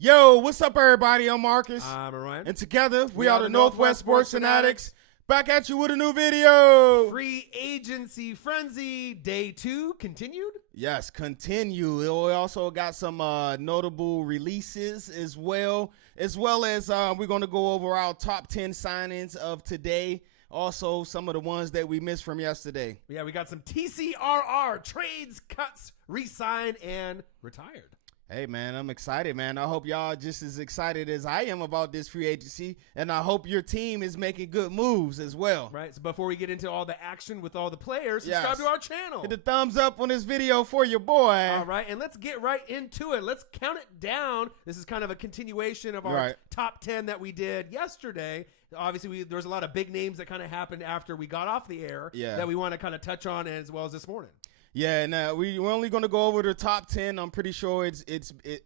Yo, what's up, everybody? I'm Marcus. I'm Ryan. And together, we are the Northwest Sports Fanatics. Back at you with a new video. Free agency frenzy day 2 continued. Yes, continue. We also got some notable releases as well as we're going to go over our top 10 signings of today. Also, some of the ones that we missed from yesterday. Yeah, we got some TCRR, trades, cuts, re-sign, and retired. Hey, man, I'm excited, man. I hope y'all just as excited as I am about this free agency, and I hope your team is making good moves as well. Right, so before we get into all the action with all the players, subscribe to our channel. Hit the thumbs up on this video for your boy. All right, and let's get right into it. Let's count it down. This is kind of a continuation of our top 10 that we did yesterday. Obviously, there's a lot of big names that kind of happened after we got off the air that we want to kind of touch on as well as this morning. Yeah, now we're only going to go over the top 10. I'm pretty sure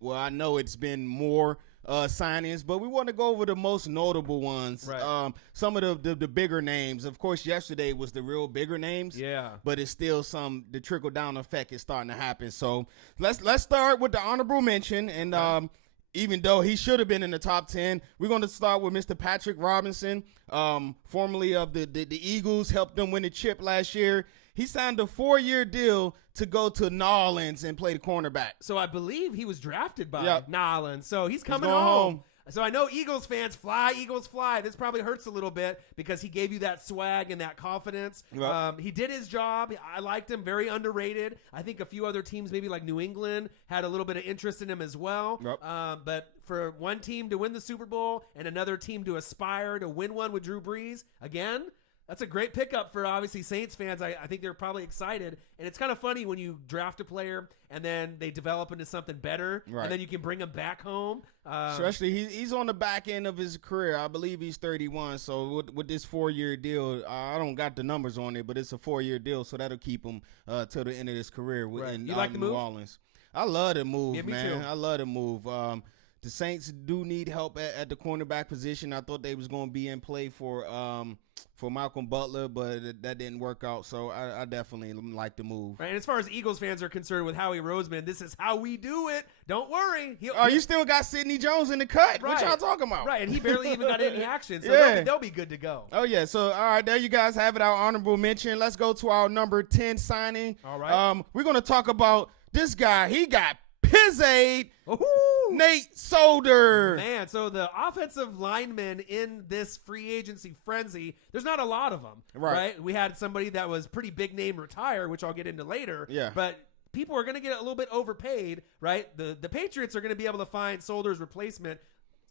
well, I know it's been more signings, but we want to go over the most notable ones. Right. Some of the bigger names. Of course, yesterday was the real bigger names. Yeah. But it's still the trickle down effect is starting to happen. So let's start with the honorable mention. And even though he should have been in the top 10, we're going to start with Mr. Patrick Robinson, formerly of the Eagles, helped them win the chip last year. He signed a 4-year deal to go to Nolans and play the cornerback. So I believe he was drafted by Nolans. So he's coming going home. So I know Eagles fans, fly, Eagles, fly. This probably hurts a little bit because he gave you that swag and that confidence. Yep. He did his job. I liked him. Very underrated. I think a few other teams, maybe like New England, had a little bit of interest in him as well. Yep. But for one team to win the Super Bowl and another team to aspire to win one with Drew Brees, again, that's a great pickup for obviously Saints fans. I think they're probably excited. And it's kind of funny when you draft a player and then they develop into something better. Right. And then you can bring him back home. Especially he's on the back end of his career. I believe he's 31. So with this 4-year deal, I don't got the numbers on it, but it's a 4-year deal. So that'll keep him till the end of his career in you like the New move? Orleans. I love the move, Yeah, me man. too. I love the move. The Saints do need help at the cornerback position. I thought they was going to be in play for Malcolm Butler, but that didn't work out. So I definitely like the move. Right, and as far as Eagles fans are concerned with Howie Roseman, this is how we do it. Don't worry. You still got Sidney Jones in the cut. Right. What y'all talking about? Right, and he barely even got any action, so they'll be good to go. Oh, yeah. So, all right, there you guys have it, our honorable mention. Let's go to our number 10 signing. All right. We're going to talk about this guy. He got pizzade. Ooh. Nate Solder. Man, so the offensive linemen in this free agency frenzy, there's not a lot of them, right? We had somebody that was pretty big name retire, which I'll get into later. Yeah. But people are going to get a little bit overpaid, right? The Patriots are going to be able to find Solder's replacement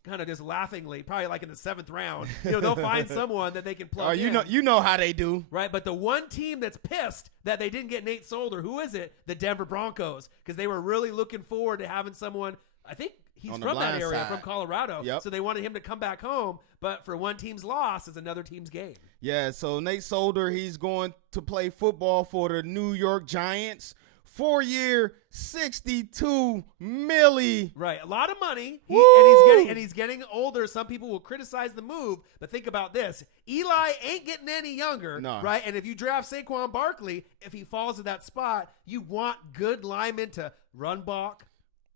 kind of just laughingly, probably like in the 7th round. They'll find someone that they can plug in. You know how they do. Right, but the one team that's pissed that they didn't get Nate Solder, who is it? The Denver Broncos, because they were really looking forward to having someone, I think he's from that area, from Colorado. Yep. So they wanted him to come back home, but for one team's loss is another team's gain. Yeah, so Nate Solder, he's going to play football for the New York Giants. 4-year, $62 million. Right, a lot of money. Woo! He's getting older. Some people will criticize the move, but think about this: Eli ain't getting any younger, right? And if you draft Saquon Barkley, if he falls to that spot, you want good linemen to run block,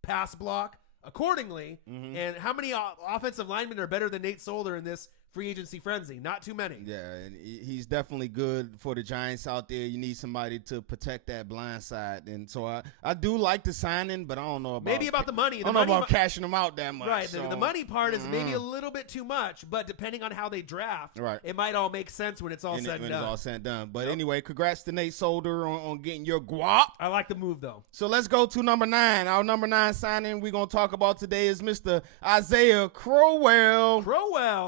pass block accordingly. Mm-hmm. And how many offensive linemen are better than Nate Solder in this free agency frenzy? Not too many. Yeah, and he's definitely good for the Giants out there. You need somebody to protect that blind side. And so I do like the signing, but I don't know about the money. I don't know about cashing them out that much. Right, the money part is maybe a little bit too much, but depending on how they draft, it might all make sense when it's all said and done. It's all said and done. But anyway, congrats to Nate Solder on getting your guap. I like the move, though. So let's go to number 9. Our number 9 signing we're going to talk about today is Mr. Isaiah Crowell.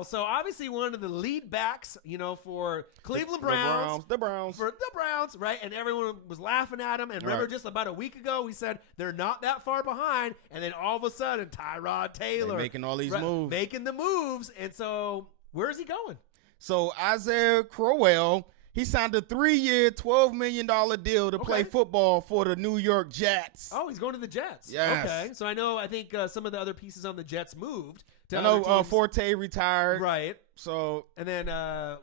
So obviously one of the lead backs, for Cleveland Browns. The Browns. For the Browns, right? And everyone was laughing at him. And remember, just about a week ago, we said they're not that far behind. And then all of a sudden, Tyrod Taylor. They're making all these moves. Making the moves. And so where is he going? So Isaiah Crowell, he signed a 3-year, $12 million deal to play football for the New York Jets. Oh, he's going to the Jets. Yes. Okay. So I think some of the other pieces on the Jets moved. I know Forte retired. Right. So and then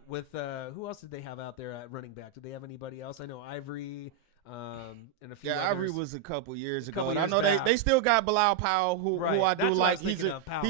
with who else did they have out there at running back? Did they have anybody else? I know Ivory. And a few Yeah, others. Ivory was a couple years ago. Couple And I years know back. they still got Bilal Powell, who I do That's what I like. was thinking of, Powell.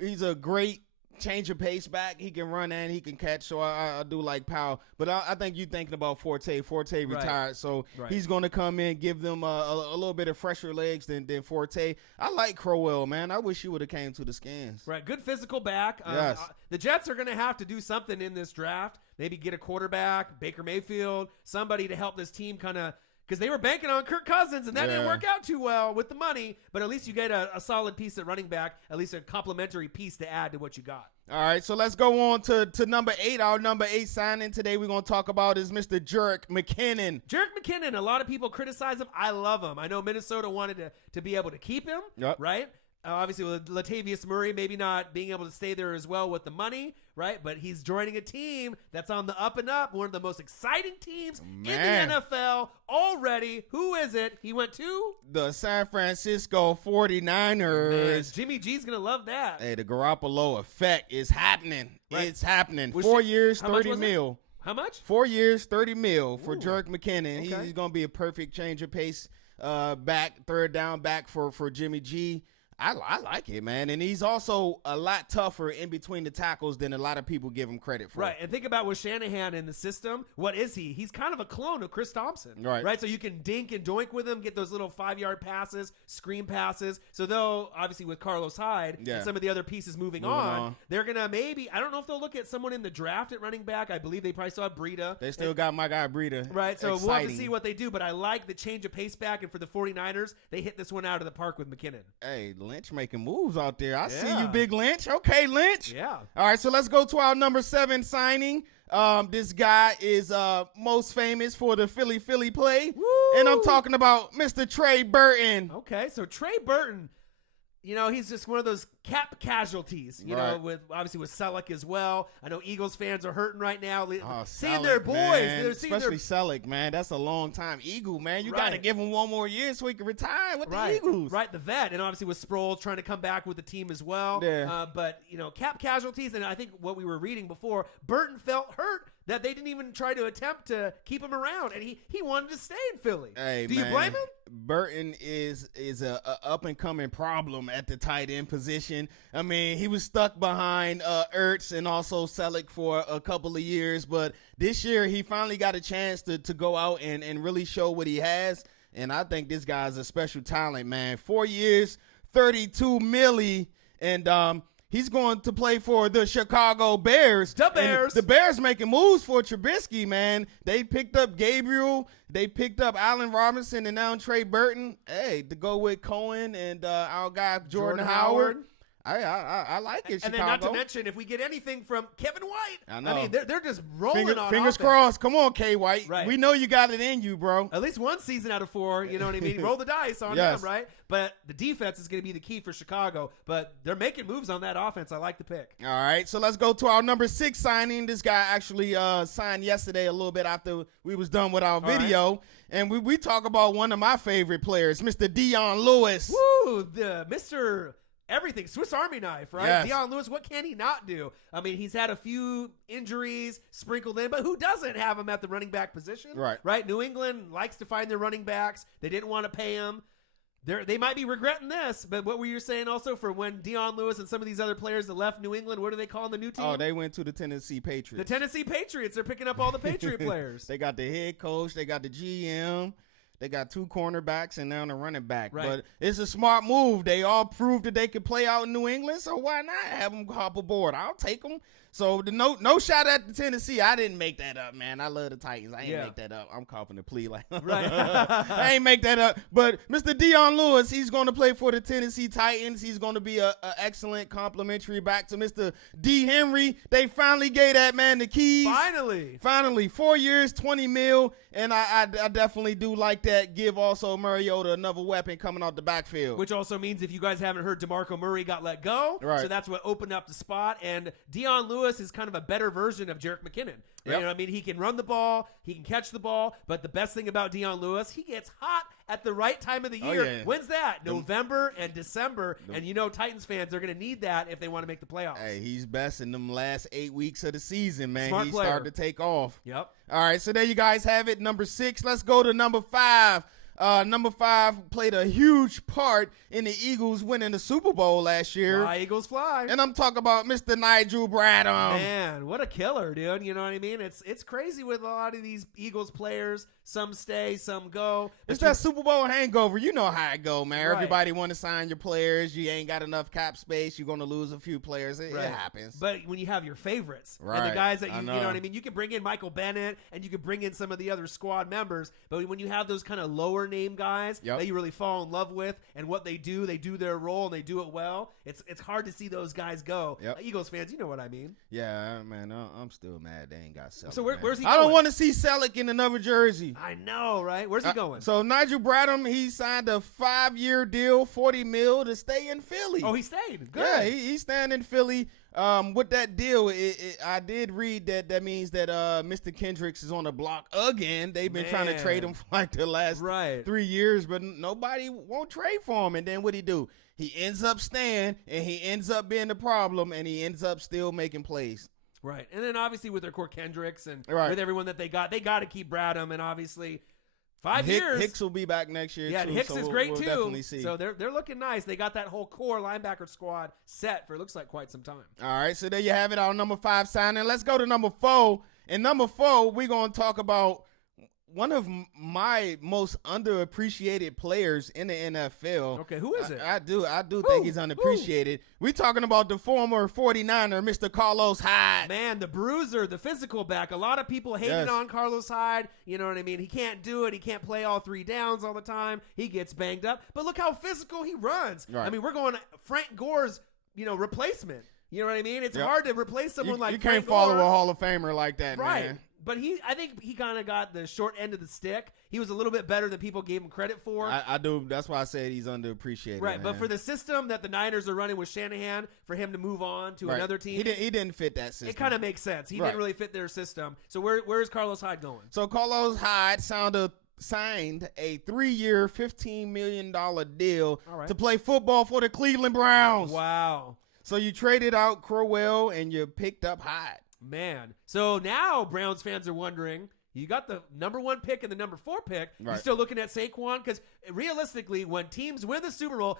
He's a great change of pace back. He can run and he can catch. So I do like Powell. But I think you're thinking about Forte. Forte retired, so he's going to come in, give them a little bit of fresher legs than Forte. I like Crowell, man. I wish he would have came to the Skins. Right, good physical back. Yes. The Jets are going to have to do something in this draft. Maybe get a quarterback, Baker Mayfield, somebody to help this team kind of. Because they were banking on Kirk Cousins, and that didn't work out too well with the money. But at least you get a solid piece at running back, at least a complimentary piece to add to what you got. All right, so let's go on to number 8. Our number 8 signing today we're going to talk about is Mr. Jerick McKinnon. Jerick McKinnon, a lot of people criticize him. I love him. I know Minnesota wanted to be able to keep him, right? Obviously, with Latavius Murray maybe not being able to stay there as well with the money, right? But he's joining a team that's on the up and up, one of the most exciting teams in the NFL already. Who is it? He went to? The San Francisco 49ers. Man, Jimmy G's going to love that. Hey, the Garoppolo effect is happening. Right. It's happening. 4 years, 30 mil. How much? 4 years, 30 mil for Jerick McKinnon. Okay. He's going to be a perfect change of pace back, third down back for Jimmy G. I like it, man. And he's also a lot tougher in between the tackles than a lot of people give him credit for. Right. And think about with Shanahan in the system. What is he? He's kind of a clone of Chris Thompson. Right. So you can dink and doink with him, get those little 5-yard passes, screen passes. So they'll, obviously with Carlos Hyde and some of the other pieces moving on, they're going to maybe, I don't know if they'll look at someone in the draft at running back. I believe they probably still have Breida. They still got my guy Breida. Right. So we'll have to see what they do. But I like the change of pace back. And for the 49ers, they hit this one out of the park with McKinnon. Hey, Lynch making moves out there. I see you, Big Lynch. Okay, Lynch. Yeah. All right, so let's go to our number 7 signing. This guy is most famous for the Philly play. Woo! And I'm talking about Mr. Trey Burton. Okay, so Trey Burton, he's just one of those cap casualties, know, with obviously with Selleck as well. I know Eagles fans are hurting right now. Seeing Selleck, their boys. Man. They're seeing Especially Selleck, man. That's a long time Eagle, man. You got to give him one more year so he can retire with the Eagles. Right, the vet. And obviously with Sproles trying to come back with the team as well. Yeah. But, cap casualties, and I think what we were reading before, Burton felt hurt that they didn't even try to attempt to keep him around, and he wanted to stay in Philly. Hey, Do you blame him? Burton is a up and coming problem at the tight end position. I mean, he was stuck behind Ertz and also Selleck for a couple of years, but this year he finally got a chance to go out and really show what he has. And I think this guy's a special talent, man. 4 years, $32 million, and he's going to play for the Chicago Bears. The Bears. And the Bears making moves for Trubisky, man. They picked up Gabriel. They picked up Allen Robinson and now Trey Burton. Hey, to go with Cohen and our guy Jordan Howard. I like it, and Chicago. then not to mention, if we get anything from Kevin White, I know. I mean, they're just rolling on Fingers offense. crossed. Come on, K. White. Right. We know you got it in you, bro. At least one season out of 4, you know what I mean? Roll the dice on them, right? But the defense is going to be the key for Chicago. But they're making moves on that offense. I like the pick. All right, so let's go to our number 6 signing. This guy actually signed yesterday a little bit after we was done with our video. Right. And we talk about one of my favorite players, Mr. Dion Lewis. Woo, the Mr. Everything, Swiss Army knife, right? Yes. Dion Lewis, what can he not do? I mean, he's had a few injuries sprinkled in, but who doesn't have him at the running back position? Right? New England likes to find their running backs. They didn't want to pay him. They might be regretting this, but what were you saying also for when Dion Lewis and some of these other players that left New England, what are they calling the new team? Oh, they went to the Tennessee Patriots. The Tennessee Patriots. They're picking up all the Patriot players. They got the head coach. They got the GM. They got 2 cornerbacks and now the running back. Right. But it's a smart move. They all proved that they could play out in New England, so why not have them hop aboard? I'll take them. So no shot at the Tennessee. I didn't make that up, man. I love the Titans. I ain't make that up. I'm copping the plea. I ain't make that up. But Mr. Dion Lewis, he's going to play for the Tennessee Titans. He's going to be an excellent complimentary back to Mr. D. Henry. They finally gave that man the keys. Finally. 4 years, $20 million. And I definitely do like that. Give also Mariota another weapon coming out the backfield. Which also means if you guys haven't heard, DeMarco Murray got let go. Right. So that's what opened up the spot. And Dion Lewis is kind of a better version of Jerick McKinnon. Right? Yep. You know what I mean? He can run the ball. He can catch the ball. But the best thing about Dion Lewis, he gets hot at the right time of the year. When's that? November and December. And Titans fans are going to need that if they want to make the playoffs. Hey, he's best in them last 8 weeks of the season, man. Smart He's player. starting to take off. Yep. All right, so there you guys have it. Number 6. Let's go to number 5. Number 5 played a huge part in the Eagles winning the Super Bowl last year. Fly, Eagles, fly. And I'm talking about Mr. Nigel Bradham. Man, what a killer, dude. You know what I mean? It's crazy with a lot of these Eagles players. Some stay, some go. It's that Super Bowl hangover. You know how it go, man. Right. Everybody want to sign your players. You ain't got enough cap space. You're going to lose a few players. It happens. But when you have your favorites and Right. the guys that you know know what I mean, you can bring in Michael Bennett and you can bring in some of the other squad members. But when you have those kind of lower name guys that you really fall in love with and what they do their role and they do it well. It's hard to see those guys go. Eagles fans, you know what I mean? Yeah, man. I'm still mad they ain't got Selleck. So where's he I going? don't want to see Selleck in another jersey. I know, right? Where's he going? So Nigel Bradham, he signed a 5-year deal, $40 million to stay in Philly. Oh, he stayed. Good. Yeah, he's staying in Philly. With that deal, I did read that means that Mr. Kendricks is on the block again. They've been trying to trade him for like the last 3 years, but nobody won't trade for him. And then what'd he do? He ends up staying, and he ends up being the problem, and he ends up still making plays. Right. And then obviously with their core Kendricks and with everyone that they got to keep Bradham, and obviously 5 years. Hicks will be back next year. Yeah, too, Hicks so is great we'll too. Definitely see. So they're looking nice. They got that whole core linebacker squad set for it looks like quite some time. All right, so there you have it. Our number 5 signing. Let's go to number 4. And number 4, we're gonna talk about one of my most underappreciated players in the NFL. Okay, who is it? I do think he's underappreciated. We're talking about the former 49er, Mr. Carlos Hyde. Man, the bruiser, the physical back. A lot of people hating on Carlos Hyde. You know what I mean? He can't do it. He can't play all 3 downs all the time. He gets banged up. But look how physical he runs. Right. I mean, we're going Frank Gore's, replacement. You know what I mean? It's hard to replace someone like you Frank can't follow Gore. a Hall of Famer like that, Right. man. But I think he kind of got the short end of the stick. He was a little bit better than people gave him credit for. I do. That's why I said he's underappreciated. Right, man. but for the system that the Niners are running with Shanahan, for him to move on to another team, he didn't fit that system. it kind of makes sense. He didn't really fit their system. So where's Carlos Hyde going? So Carlos Hyde signed a 3-year, $15 million deal to play football for the Cleveland Browns. Wow. So you traded out Crowell and you picked up Hyde. Man. So now Browns fans are wondering, you got the number 1 pick and the number 4 pick. Right. You still looking at Saquon? Because realistically, when teams win the Super Bowl,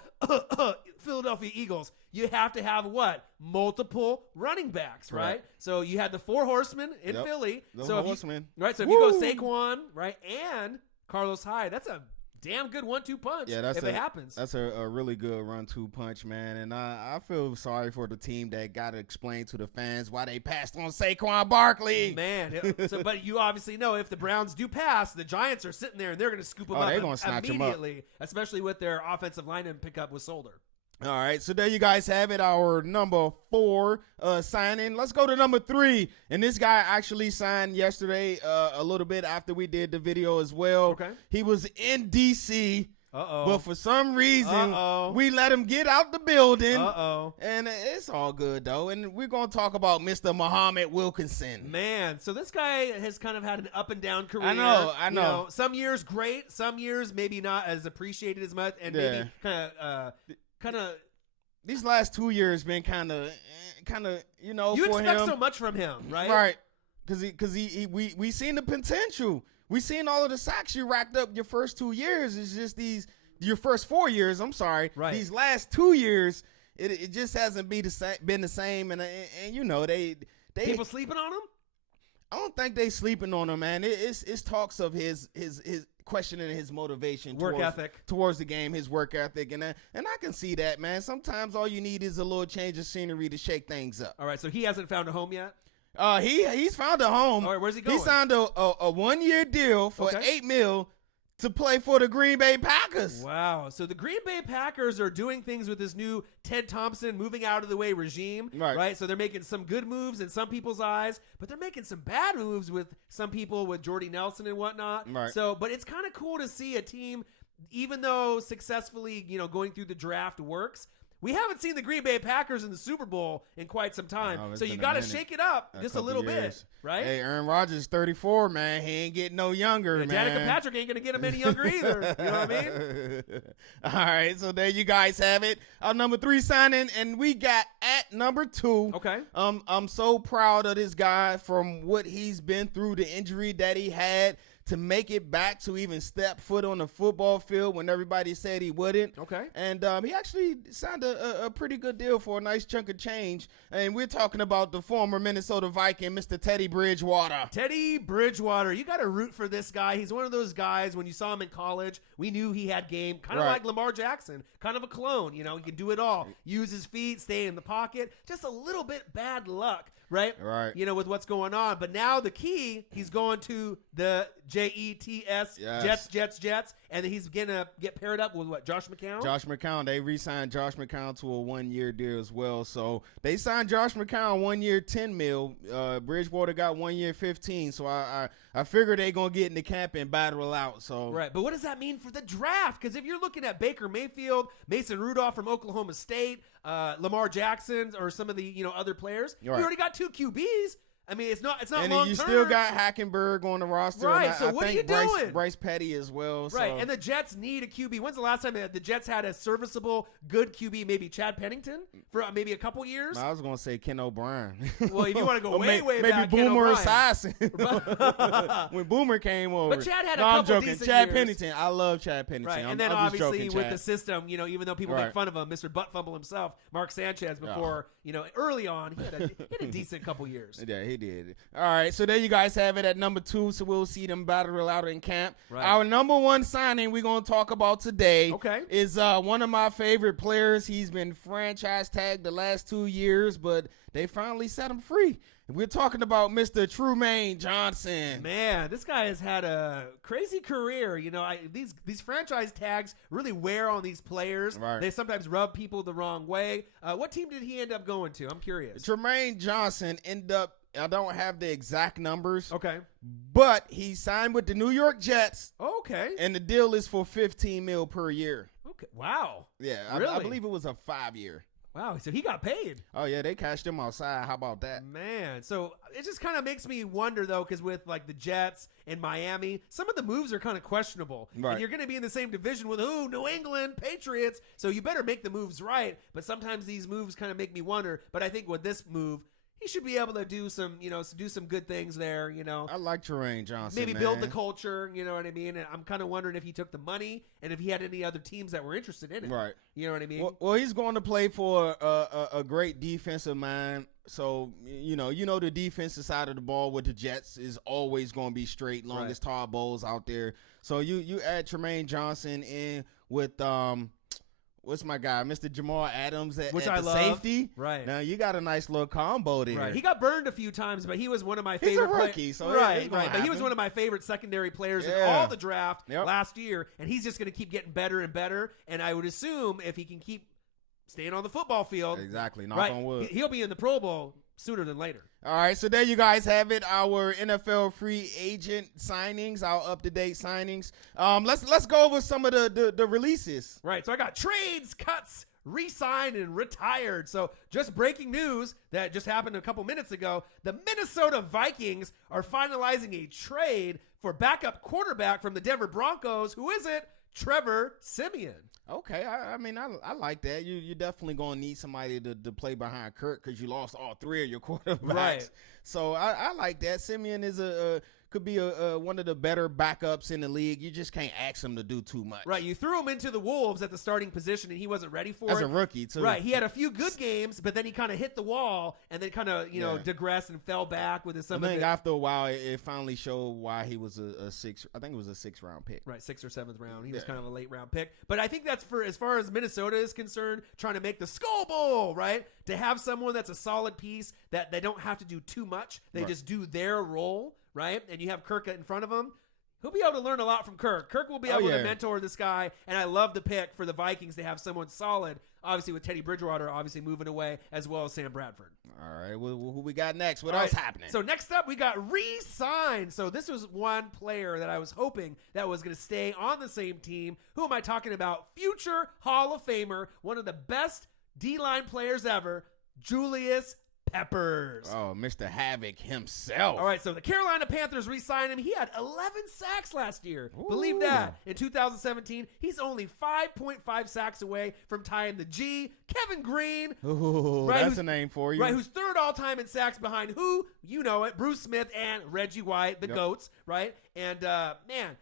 Philadelphia Eagles, you have to have what? Multiple running backs, right? So you had the 4 horsemen in Philly. The horsemen. So if you go Saquon, right, and Carlos Hyde, that's a damn good 1-2 punch if it happens. That's a really good 1-2 punch, man. And I feel sorry for the team that got to explain to the fans why they passed on Saquon Barkley. Man, but you obviously know if the Browns do pass, the Giants are sitting there and they're going to scoop them up they're gonna snatch immediately, him up. especially with their offensive lineman pickup with Solder. All right, so there you guys have it, our number 4 signing. Let's go to number 3. And this guy actually signed yesterday a little bit after we did the video as well. Okay. He was in D.C., but for some reason, Uh-oh. we let him get out the building. Uh-oh. And it's all good, though. And we're going to talk about Mr. Muhammad Wilkinson. Man, so this guy has kind of had an up and down career. I know. You know, some years great, some years maybe not as appreciated as much, and maybe kind of these last 2 years been kind of you for expect him. so much from him, right? Right, because we seen the potential. We seen all of the sacks you racked up your first 2 years. It's just your first 4 years. I'm sorry, right? These last 2 years, it just hasn't been the same. And they people sleeping on him. I don't think they sleeping on him, man. It's talks of his questioning his motivation, towards the game, his work ethic, and I can see that, man. Sometimes all you need is a little change of scenery to shake things up. All right, so he hasn't found a home yet. He's found a home. All right, where's he going? He signed a 1-year deal for $8 million to play for the Green Bay Packers. Wow. So the Green Bay Packers are doing things with this new Ted Thompson moving out of the way regime, right? So they're making some good moves in some people's eyes, but they're making some bad moves with some people, with Jordy Nelson and whatnot. Right. So, but it's kind of cool to see a team, even though successfully, going through the draft works, We haven't seen the Green Bay Packers in the Super Bowl in quite some time. So you got to shake it up just a little bit, right? Hey, Aaron Rodgers, 34, man. He ain't getting no younger, man. Danica Patrick ain't going to get him any younger either. You know what I mean? All right, so there you guys have it. Our number 3 signing, and we got at number 2. Okay. I'm so proud of this guy from what he's been through, the injury that he had, to make it back to even step foot on the football field when everybody said he wouldn't. Okay. And he actually signed a pretty good deal for a nice chunk of change. And we're talking about the former Minnesota Viking, Mr. Teddy Bridgewater. Teddy Bridgewater. You got to root for this guy. He's one of those guys, when you saw him in college, we knew he had game, kind of like Lamar Jackson, kind of a clone. You know, he can do it all. Use his feet, stay in the pocket. Just a little bit bad luck. Right? You know, with what's going on. But now the key, he's going to the Jets, Jets. And then he's going to get paired up with what, Josh McCown? Josh McCown. They re-signed Josh McCown to a 1-year deal as well. So they signed Josh McCown 1 year, $10 million. Bridgewater got 1 year, 15. So I figure they're going to get in the camp and battle out. So right. But what does that mean for the draft? Because if you're looking at Baker Mayfield, Mason Rudolph from Oklahoma State, Lamar Jackson, or some of the other players, you already got 2 QBs. I mean, it's not long term. And you still got Hackenberg on the roster. Right, so what are you doing? Bryce Petty as well. Right, and the Jets need a QB. When's the last time the Jets had a serviceable, good QB? Maybe Chad Pennington for maybe a couple years? I was going to say Ken O'Brien. Well, if you want to go way back, maybe Boomer Esiason. When Boomer came over. But Chad had a couple decent Chad years. Pennington. I love Chad Pennington. Right, and then obviously with the system, even though people make fun of him, Mr. Butt Fumble himself, Mark Sanchez, before, early on, he had a decent couple years. Yeah, he did. All right. So there you guys have it at number 2. So we'll see them battle out in camp. Right. Our number 1 signing we're going to talk about today is one of my favorite players. He's been franchise tagged the last 2 years, but they finally set him free. We're talking about Mr. Trumaine Johnson. Man, this guy has had a crazy career. These franchise tags really wear on these players. Right. They sometimes rub people the wrong way. What team did he end up going to? I'm curious. Trumaine Johnson ended up, I don't have the exact numbers. Okay. But he signed with the New York Jets. Okay. And the deal is for $15 million per year. Okay. Wow. Yeah. Really? I believe it was a 5-year. Wow, so he got paid. Oh, yeah, they cashed him outside. How about that? Man, so it just kind of makes me wonder, though, because with, the Jets and Miami, some of the moves are kind of questionable. Right. And you're going to be in the same division with who? New England, Patriots. So you better make the moves right. But sometimes these moves kind of make me wonder. But I think with this move, he should be able to do some, do some good things there, I like Trumaine Johnson, maybe build the culture, you know what I mean? And I'm kind of wondering if he took the money and if he had any other teams that were interested in it. Right. You know what I mean? Well, he's going to play for a great defensive mind. So, the defensive side of the ball with the Jets is always going to be straight, longest Todd Bowles out there. So you add Trumaine Johnson in with what's my guy, Mr. Jamal Adams at the safety. Right. Now you got a nice little combo there. Right. He got burned a few times, but he was one of my favorite. He's a rookie, so right. But he was one of my favorite secondary players in all the draft last year, and he's just going to keep getting better and better. And I would assume if he can keep staying on the football field, exactly, knock on wood, he'll be in the Pro Bowl sooner than later. All right, so there you guys have it, our NFL free agent signings, our up-to-date signings. Let's go over some of the releases. Right, so I got trades, cuts, re-signed, and retired. So just breaking news that just happened a couple minutes ago, the Minnesota Vikings are finalizing a trade for backup quarterback from the Denver Broncos. Who is it? Trevor Siemian. Okay, I like that. You're definitely going to need somebody to play behind Kirk because you lost all 3 of your quarterbacks. Right. So I like that. Siemian is could be one of the better backups in the league. You just can't ask him to do too much. Right. You threw him into the Wolves at the starting position, and he wasn't ready for it. As a rookie, too. Right. He had a few good games, but then he kind of hit the wall and then kind of, digressed and fell back with some of it. I think after a while, it finally showed why he was a 6th-round pick. Right, 6th or 7th round. He was kind of a late-round pick. But I think that's for as far as Minnesota is concerned, trying to make the Skull Bowl, right? To have someone that's a solid piece that they don't have to do too much. They just do their role. Right? And you have Kirk in front of him. He'll be able to learn a lot from Kirk. Kirk will be able to mentor this guy, and I love the pick for the Vikings to have someone solid, obviously with Teddy Bridgewater obviously moving away, as well as Sam Bradford. All right, who we got next? What else happening? So next up, we got re-signed. So this was one player that I was hoping that was going to stay on the same team. Who am I talking about? Future Hall of Famer, one of the best D-line players ever, Julius Peppers. Oh, Mr. Havoc himself. All right, so the Carolina Panthers re-signed him. He had 11 sacks last year. Ooh. Believe that. In 2017, he's only 5.5 sacks away from tying the G. Kevin Green. Ooh, right, that's a name for you. Right, who's third all-time in sacks behind who? You know it, Bruce Smith and Reggie White, the GOATs, right? And, man,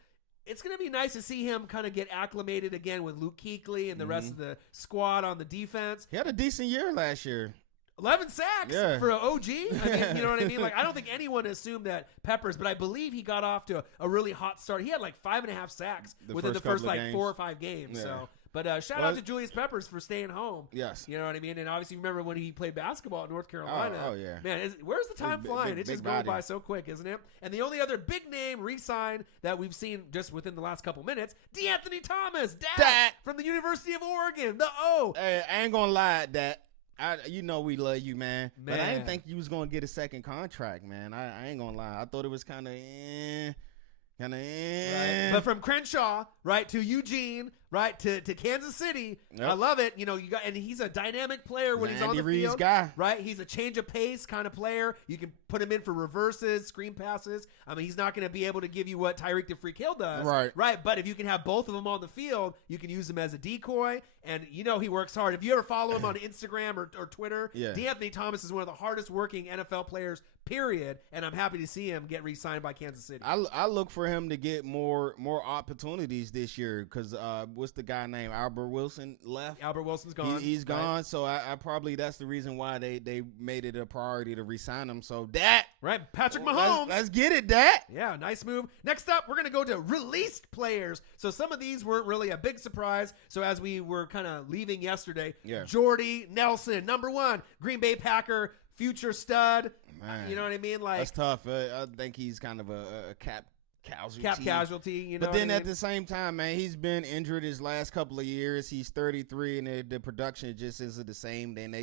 it's going to be nice to see him kind of get acclimated again with Luke Kuechly and the rest of the squad on the defense. He had a decent year last year. 11 sacks for an OG. I mean, you know what I mean? Like, I don't think anyone assumed that Peppers, but I believe he got off to a really hot start. He had like 5.5 sacks within the first like 4 or 5 games. Yeah. So, but shout out to Julius Peppers for staying home. Yes. You know what I mean? And obviously, remember when he played basketball at North Carolina? Oh yeah. Man, where's the time flying? It's just going by so quick, isn't it? And the only other big name re-sign that we've seen just within the last couple minutes, DeAnthony Thomas, dad from the University of Oregon, the O. Hey, I ain't gonna lie, Dad. You know we love you, man. But I didn't think you was gonna get a second contract, man. I ain't gonna lie. I thought it was kind of Right. But from Crenshaw, right, to Eugene, right, to Kansas City, I love it. You know, and he's a dynamic player when he's on the field. Guy. Right, he's a change of pace kind of player. You can put him in for reverses, screen passes. I mean, he's not going to be able to give you what Tyreek the Freak Hill does. Right. But if you can have both of them on the field, you can use him as a decoy. And you know he works hard. If you ever follow him on Instagram or Twitter, DeAnthony Thomas is one of the hardest working NFL players, period. And I'm happy to see him get re-signed by Kansas City. I look for him to get more opportunities this year because what's the guy named Albert Wilson left? Albert Wilson's gone. He's gone. Right. So I probably that's the reason why they made it a priority to re-sign him. So that right, Patrick Mahomes. Let's get it, that. Yeah, nice move. Next up, we're gonna go to released players. So some of these weren't really a big surprise. So as we were kind of leaving yesterday, Jordy Nelson, number 1, Green Bay Packer, future stud. Man, you know what I mean? Like that's tough. I think he's kind of a cap casualty. You know. But then at the same time, man, he's been injured his last couple of years. He's 33, and the production just isn't the same. Then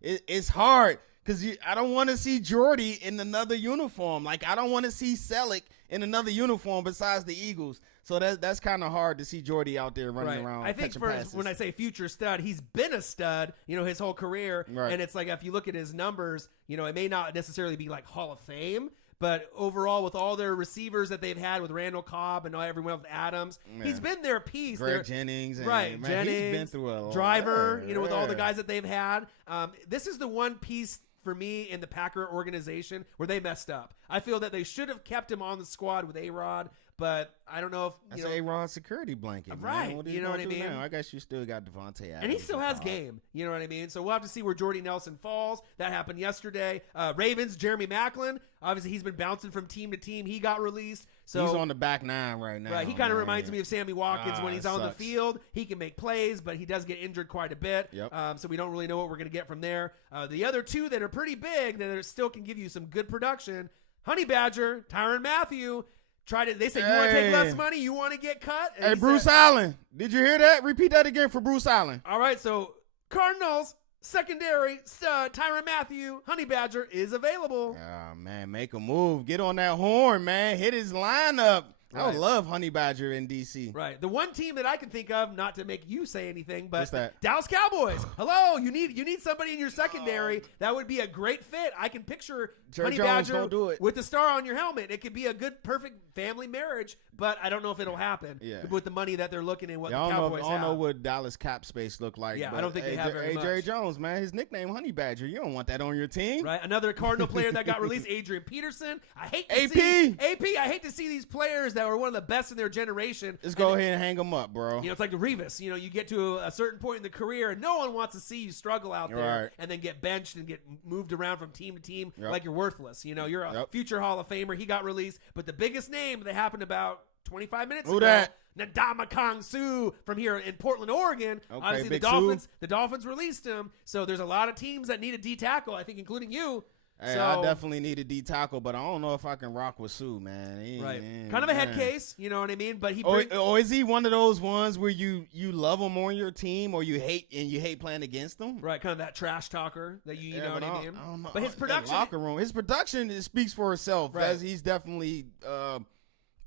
it's hard because I don't want to see Jordy in another uniform. Like I don't want to see Selleck in another uniform besides the Eagles. So that's kind of hard to see Jordy out there running around. I think when I say future stud, he's been a stud, you know, his whole career. Right. And it's like if you look at his numbers, you know, it may not necessarily be like Hall of Fame. But overall, with all their receivers that they've had with Randall Cobb and everyone with Adams, he's been their piece. Greg Jennings. Right, man, Jennings. He's been through a lot. Driver, you know, with all the guys that they've had. This is the one piece for me in the Packer organization where they messed up. I feel that they should have kept him on the squad with A-Rod. But I don't know if that's A-Rod security blanket, right? Man. You know what I mean? Now? I guess you still got Devontae Adams, and he still has game. You know what I mean? So we'll have to see where Jordy Nelson falls. That happened yesterday. Ravens, Jeremy Maclin. Obviously, he's been bouncing from team to team. He got released. So he's on the back 9 right now. Right, he kind of reminds me of Sammy Watkins when he's on the field. He can make plays, but he does get injured quite a bit. Yep. So we don't really know what we're going to get from there. The other two that are pretty big that still can give you some good production: Honey Badger, Tyrann Mathieu. They say you want to take less money, you want to get cut. And hey, Bruce Allen, did you hear that? Repeat that again for Bruce Allen. All right, so Cardinals secondary stud Tyrann Mathieu, Honey Badger is available. Oh man, make a move, get on that horn, man, hit his lineup. Right. I would love Honey Badger in DC. Right. The one team that I can think of, not to make you say anything, but what's that? Dallas Cowboys. Hello, you need somebody in your secondary that would be a great fit. I can picture Honey Badger with the star on your helmet. It could be a good, perfect family marriage, but I don't know if it'll happen with the money that they're looking at. What the Cowboys have. I don't know what Dallas cap space look like. Yeah, I don't think they have very much. Jerry Jones, man, his nickname Honey Badger. You don't want that on your team, right? Another Cardinal player that got released, Adrian Peterson. I hate to see these players that were one of the best in their generation. Just go ahead and hang them up, bro. You know, it's like the Revis. You know, you get to a certain point in the career, and no one wants to see you struggle out there and then get benched and get moved around from team to team like you're worthless. You know, you're a future Hall of Famer. He got released, but the biggest name that happened about 25 minutes ago, Ndamukong Kong Suh from here in Portland, Oregon. Okay, obviously, the Dolphins released him, so there's a lot of teams that need a D tackle. I think, including you. Hey, I definitely need a D tackle, but I don't know if I can rock with Suh, man. Kind of a head case, you know what I mean? But or is he one of those ones where you love him on your team, or you hate playing against them? Right, kind of that trash talker that you know what I mean. I don't know. But his production, locker room, his production speaks for itself. Right. He's definitely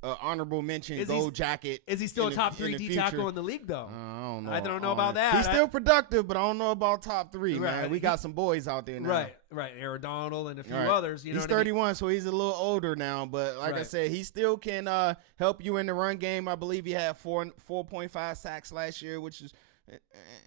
honorable mention gold jacket. Is he still a top 3 D tackle in the league, though? I don't know. I don't know about that. He's still productive, but I don't know about top 3, man. We got some boys out there now. Right. Aaron Donald and a few others. You know he's 31, so he's a little older now. But like I said, he still can help you in the run game. I believe he had 4.5 sacks last year, which is.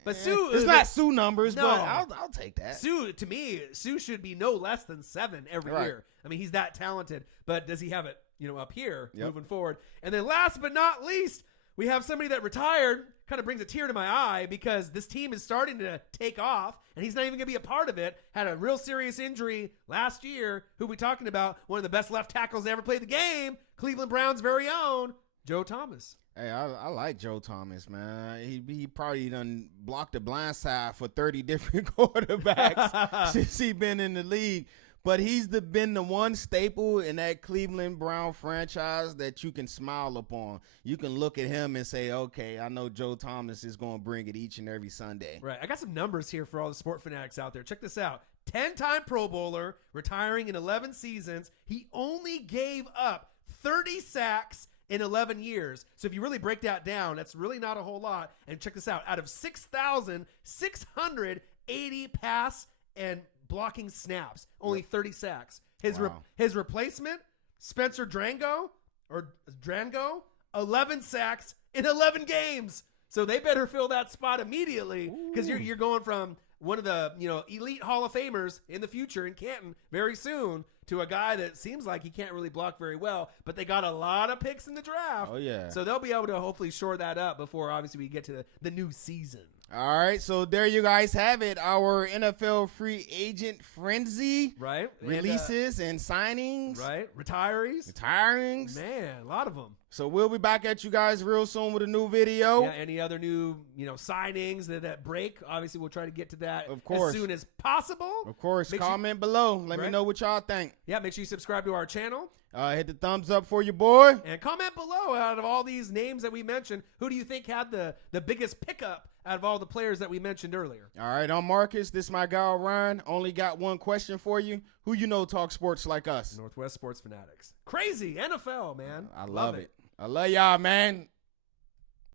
But Sue, it's not Sue numbers, but I'll take that. To me, Sue should be no less than 7 every year. I mean, he's that talented. But does he have it, up here moving forward? And then last but not least, we have somebody that retired. Kind of brings a tear to my eye because this team is starting to take off, and he's not even going to be a part of it. Had a real serious injury last year. Who we talking about? One of the best left tackles to ever play the game. Cleveland Browns' very own Joe Thomas. Hey, I like Joe Thomas, man. He probably done blocked the blind side for 30 different quarterbacks since he been in the league. But he's been the one staple in that Cleveland Brown franchise that you can smile upon. You can look at him and say, okay, I know Joe Thomas is going to bring it each and every Sunday. Right. I got some numbers here for all the sport fanatics out there. Check this out. 10-time Pro Bowler, retiring in 11 seasons. He only gave up 30 sacks in 11 years. So if you really break that down, that's really not a whole lot. And check this out. Out of 6,680 pass and blocking snaps, only 30 sacks. His replacement, Spencer Drango, 11 sacks in 11 games. So they better fill that spot immediately because you're going from one of the elite Hall of Famers in the future in Canton very soon to a guy that seems like he can't really block very well, but they got a lot of picks in the draft. Oh, yeah. So they'll be able to hopefully shore that up before, obviously, we get to the new season. All right, so there you guys have it. Our NFL free agent frenzy. Right. Releases and signings. Right. Retirings. Man, a lot of them. So we'll be back at you guys real soon with a new video. Yeah, any other new, signings that break, obviously we'll try to get to that of course as soon as possible. Of course. Comment below. Let me know what y'all think. Yeah, make sure you subscribe to our channel. Hit the thumbs up for your boy. And comment below, out of all these names that we mentioned, who do you think had the biggest pickup out of all the players that we mentioned earlier? All right, I'm Marcus. This is my guy, Ryan. Only got one question for you. Who talk sports like us? Northwest Sports Fanatics. Crazy NFL, man. I love it. I love y'all, man.